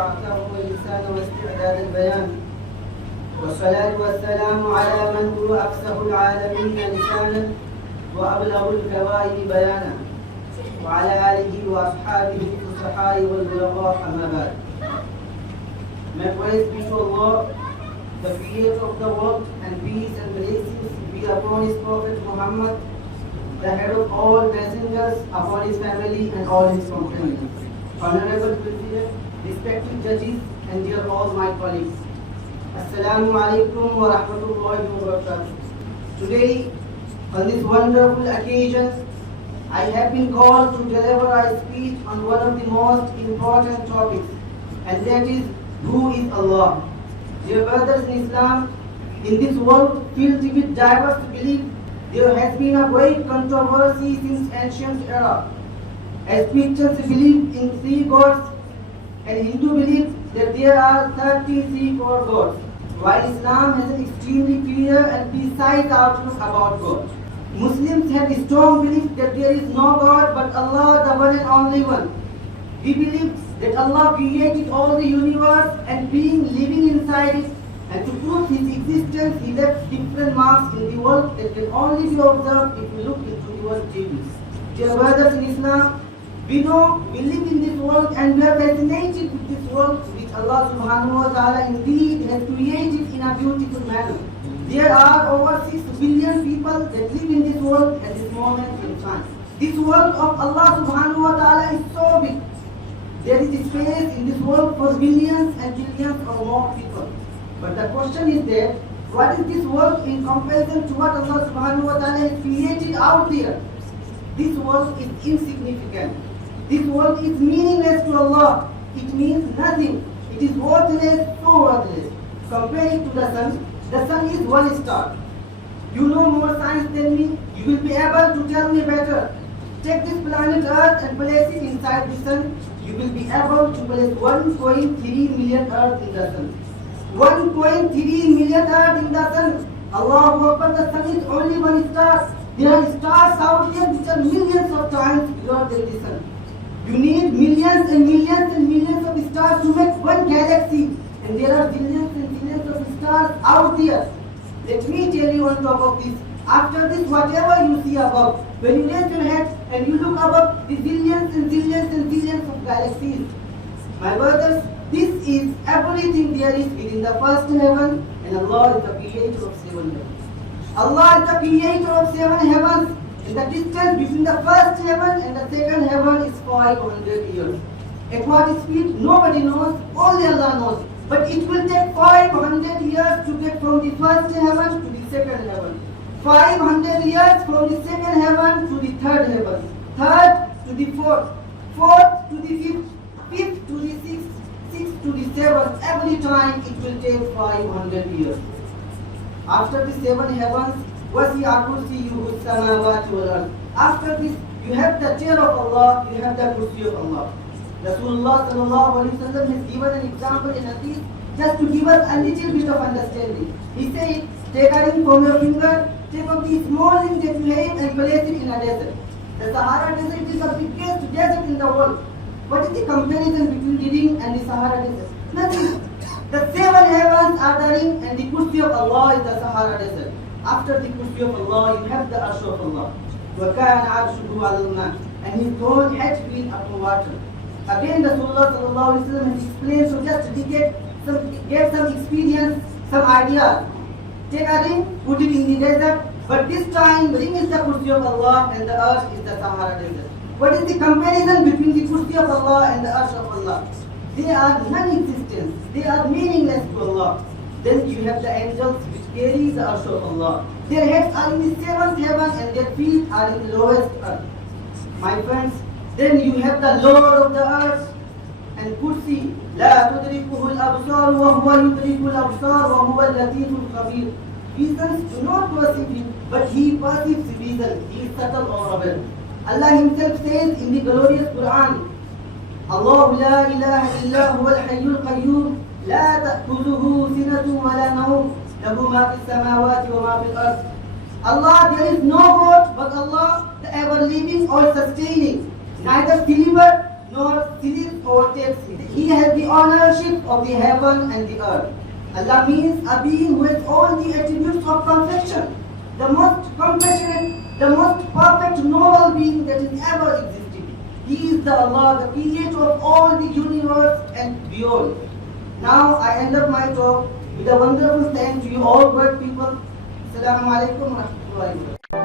وأعطاه اللسان واستعداد البيان والصلاة والسلام على من هو أفصح العالمين لسانا وأبلغ الفوائد بيانا وعلى آله وأصحابه الفصحاء والبلغاء أما بعد. May praise be to Allah, the Creator of the world, and peace and blessings be upon His Prophet Muhammad, the head of all messengers, upon his family and all his companions. Honorable Vizier, respected judges, and dear all my colleagues. Assalamu alaikum wa rahmatullahi wa barakatuh. Today, on this wonderful occasion, I have been called to deliver a speech on one of the most important topics, and that is, who is Allah? Dear brothers in Islam, in this world filled with diverse beliefs, there has been a great controversy since ancient era. As Christians believe in 3 gods, and Hindu believes that there are 33 core gods, while Islam has an extremely clear and precise outlook about God. Muslims have a strong belief that there is no God but Allah, the one and only one. We believe that Allah created all the universe and being living inside it, and to prove His existence, He left different marks in the world that can only be observed if you look into the world tables. Dear brothers in Islam, we know we live in this world and we are fascinated with this world which Allah subhanahu wa ta'ala indeed has created in a beautiful manner. There are over 6 billion people that live in this world at this moment in time. This world of Allah subhanahu wa ta'ala is so big. There is space in this world for billions and billions or more people. But the question is that, what is this world in comparison to what Allah subhanahu wa ta'ala has created out there? This world is insignificant. This world is meaningless to Allah. It means nothing. It is worthless, so worthless. Compare it to the sun. The sun is one star. You know more science than me. You will be able to tell me better. Take this planet Earth and place it inside the sun. You will be able to place 1.3 million Earth in the sun. 1.3 million Earth in the sun. Allahu Akbar, the sun is only one star. There are stars out here which are millions of times bigger than the sun. You need millions and millions and millions of stars to make one galaxy. And there are billions and billions of stars out there. Let me tell you on top of this. After this, whatever you see above, when you raise your head and you look above the zillions and zillions and zillions of galaxies, my brothers, this is everything there is within the first heaven, and Allah is the creator of 7 heavens. Allah is the creator of 7 heavens, and the distance between the first heaven and the second heaven is 500 years. At what speed, nobody knows, only Allah knows. But it will take 500 years to get from the first heaven to the second heaven. 500 years from the second heaven to the third heaven. Third to the fourth. Fourth to the fifth. Fifth to the sixth. Sixth to the seventh. Every time it will take 500 years. After the 7 heavens, وَسِعَ كُرْسِيُّهُ السَّمَاوَاتِ وَالْأَرْضِ. After this, you have the chair of Allah, you have the kursi of Allah. Rasulullah sallallahu alaihi wasallam has given an example in hadith just to give us a little bit of understanding. He said, take a ring from your finger, take off the small ring that you have and place it in a desert. The Sahara Desert is the biggest desert in the world. What is the comparison between the ring and the Sahara Desert? Nothing. The 7 heavens are the ring and the kursi of Allah is the Sahara Desert. After the kursi of Allah, you have the arsh of Allah. وَكَانَ عَرْشُهُ عَلَى الْمَاءِ. And His throne had been upon water. Again, Rasulullah sallallahu alaihi wasallam has explained, so just to get some experience, some ideas. Take a ring, put it in the desert, but this time ring is the kursi of Allah and the arsh is the Sahara Desert. What is the comparison between the kursi of Allah and the arsh of Allah? They are non-existent. They are meaningless to Allah. Then you have the angels which carry the arsh of Allah. Their heads are in the 7th heaven and their feet are in the lowest earth. My friends, then you have the Lord of the earth and kursi. لا تدركه الأبصار وهو يدرك الأبصار وهو اللطيف الخبير. Visions do not perceive Him, but He perceives vision. He is subtle or rebel. Allah Himself says in the glorious Quran, الله لا إله إلا هو الحي القيوم لا تأخذه سنة ولا نوم له ما في السماوات وما في الأرض. Allah, there is no God but Allah, the ever living or sustaining, neither sleeper nor sleep overtakes him. He has the ownership of the heaven and the earth. Allah means a being who has all the attributes of perfection, the most compassionate, the most perfect, noble being that has ever existed. He is the Allah, the creator of all the universe and beyond. Now I end up my talk with a wonderful thanks to you all good people. Assalamu alaikum wa rahmatullahi wa barakatuh.